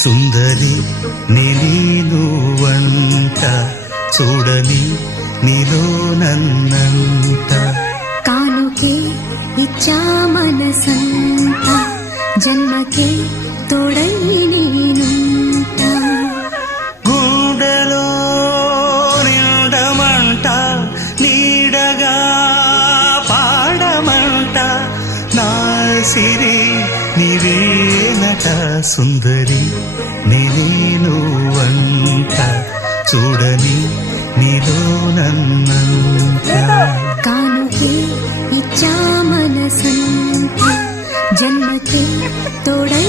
సుందరి నేను వంట చూడని నీలో నన్నంత కానుకే ఇచ్చా మనసంత జన్మకే తోడై నేనుంట గుండెలో నిండమంట నీడగా పాడమంట నా సిరి నీవేనట సుందరి నేను వంట చూడని నీలో నన్నంత కానుకే ఇచ్చా మనసంత జన్మకే తోడై